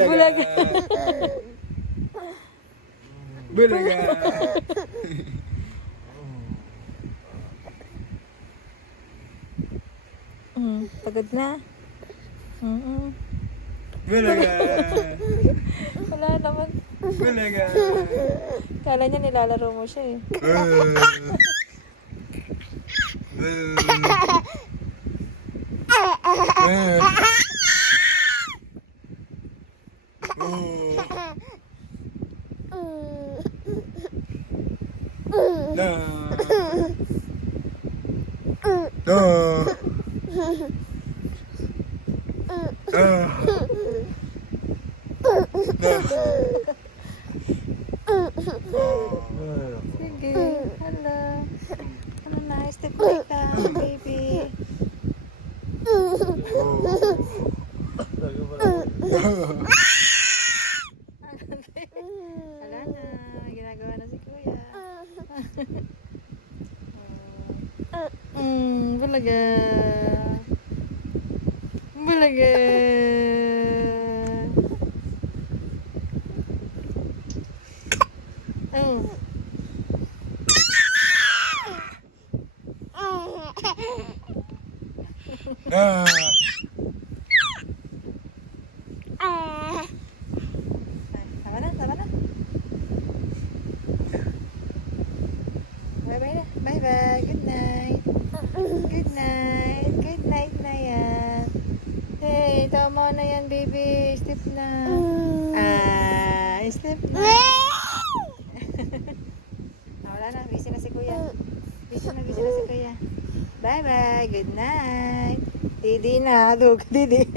Bulaga. Bulaga. Pagod na. Bulaga. Wala naman. Bulaga. Kala niya nilalaro mo siya eh. Sige. Hala. Ano na? Step break ka, baby. Hala na. Ginagawa na si kuya. Bulaga. Bulaga. Tama na, tama na. Bye-bye na. Bye-bye. Good night. Good night. Good night na yan. Hey, tama na yan, baby. Sleep na. Sleep na. Wala na. Busy na si kuya. Busy na si kuya. Bye-bye. Good night. Didi na. Didi.